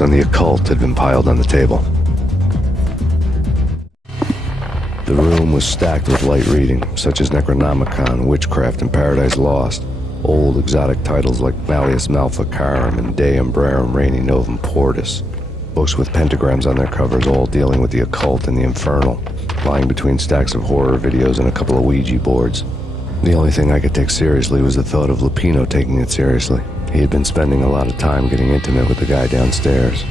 books on the occult had been piled on the table. The room was stacked with light reading, such as Necronomicon, Witchcraft, and Paradise Lost. Old exotic titles like Malleus Maleficarum and De Umbrarum Reini Novum Portus. Books with pentagrams on their covers, all dealing with the occult and the infernal, lying between stacks of horror videos and a couple of Ouija boards. The only thing I could take seriously was the thought of Lupino taking it seriously. He had been spending a lot of time getting intimate with the guy downstairs.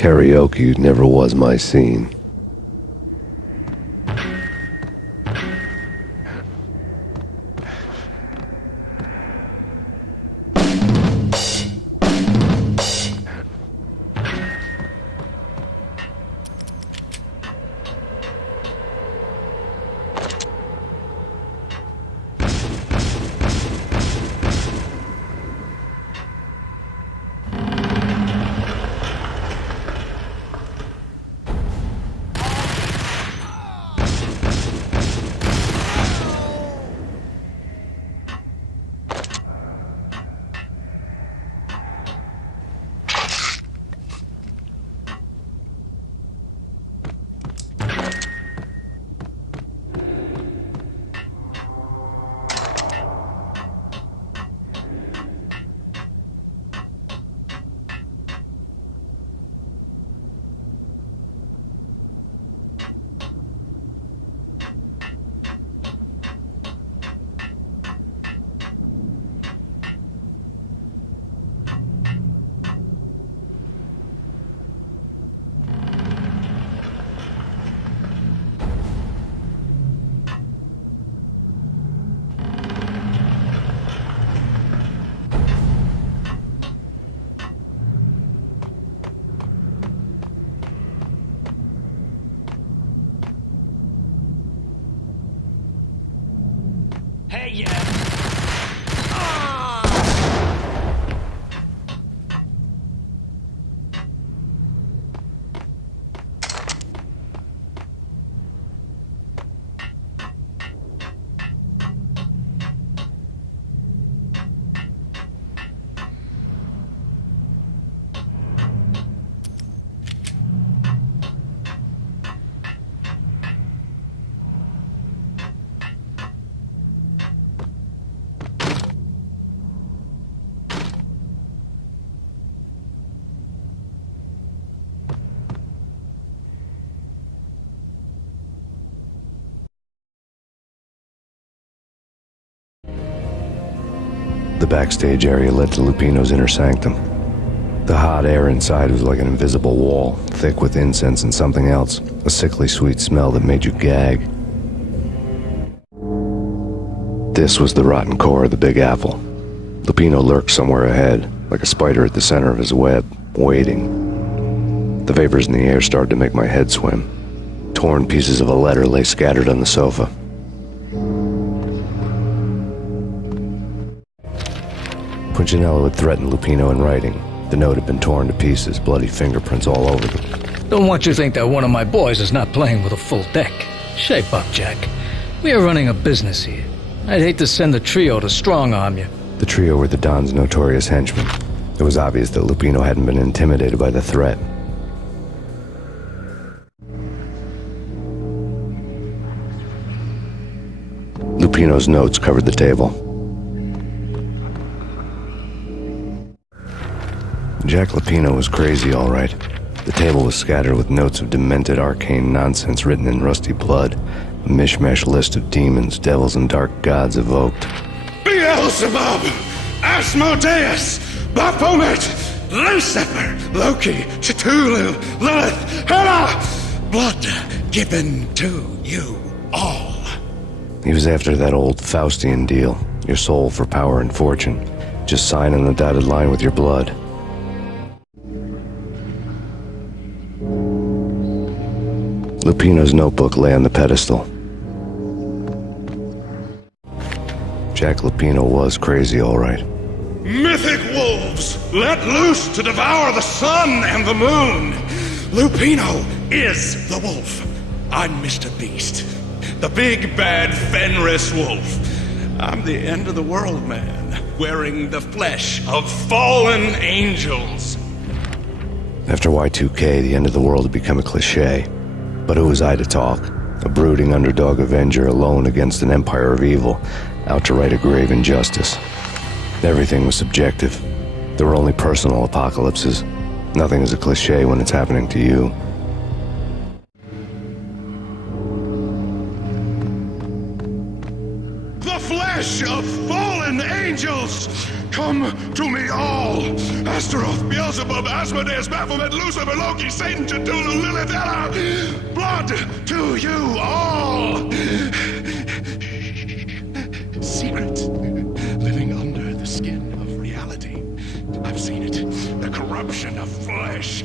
Karaoke never was my scene. Hey, yeah. The backstage area led to Lupino's inner sanctum. The hot air inside was like an invisible wall, thick with incense and something else, a sickly sweet smell that made you gag. This was the rotten core of the Big Apple. Lupino lurked somewhere ahead, like a spider at the center of his web, waiting. The vapors in the air started to make my head swim. Torn pieces of a letter lay scattered on the sofa. Punchinello had threatened Lupino in writing. The note had been torn to pieces, bloody fingerprints all over them. Don't want you to think that one of my boys is not playing with a full deck. Shape up, Jack. We are running a business here. I'd hate to send the trio to strong-arm you. The trio were the Don's notorious henchmen. It was obvious that Lupino hadn't been intimidated by the threat. Lupino's notes covered the table. Jack Lupino was crazy, all right. The table was scattered with notes of demented arcane nonsense written in rusty blood, a mishmash list of demons, devils, and dark gods evoked. Beelzebub, Asmodeus, Baphomet, Lucifer, Loki, Cthulhu, Lilith, Hela, blood given to you all. He was after that old Faustian deal, your soul for power and fortune. Just sign on the dotted line with your blood. Lupino's notebook lay on the pedestal. Jack Lupino was crazy, all right. Mythic wolves, let loose to devour the sun and the moon. Lupino is the wolf. I'm Mr. Beast, the big bad Fenris wolf. I'm the end of the world man, wearing the flesh of fallen angels. After Y2K, the end of the world had become a cliché. But who was I to talk? A brooding underdog avenger alone against an empire of evil, out to right a grave injustice. Everything was subjective. There were only personal apocalypses. Nothing is a cliché when it's happening to you. The flesh flesh of fallen angels. Come to me all. Astaroth, Beelzebub, Asmodeus, Baphomet, Lucifer, Loki, Satan, Cthulhu, Lilith, Ella. Blood to you all. Secret, living under the skin of reality. I've seen it, the corruption of flesh.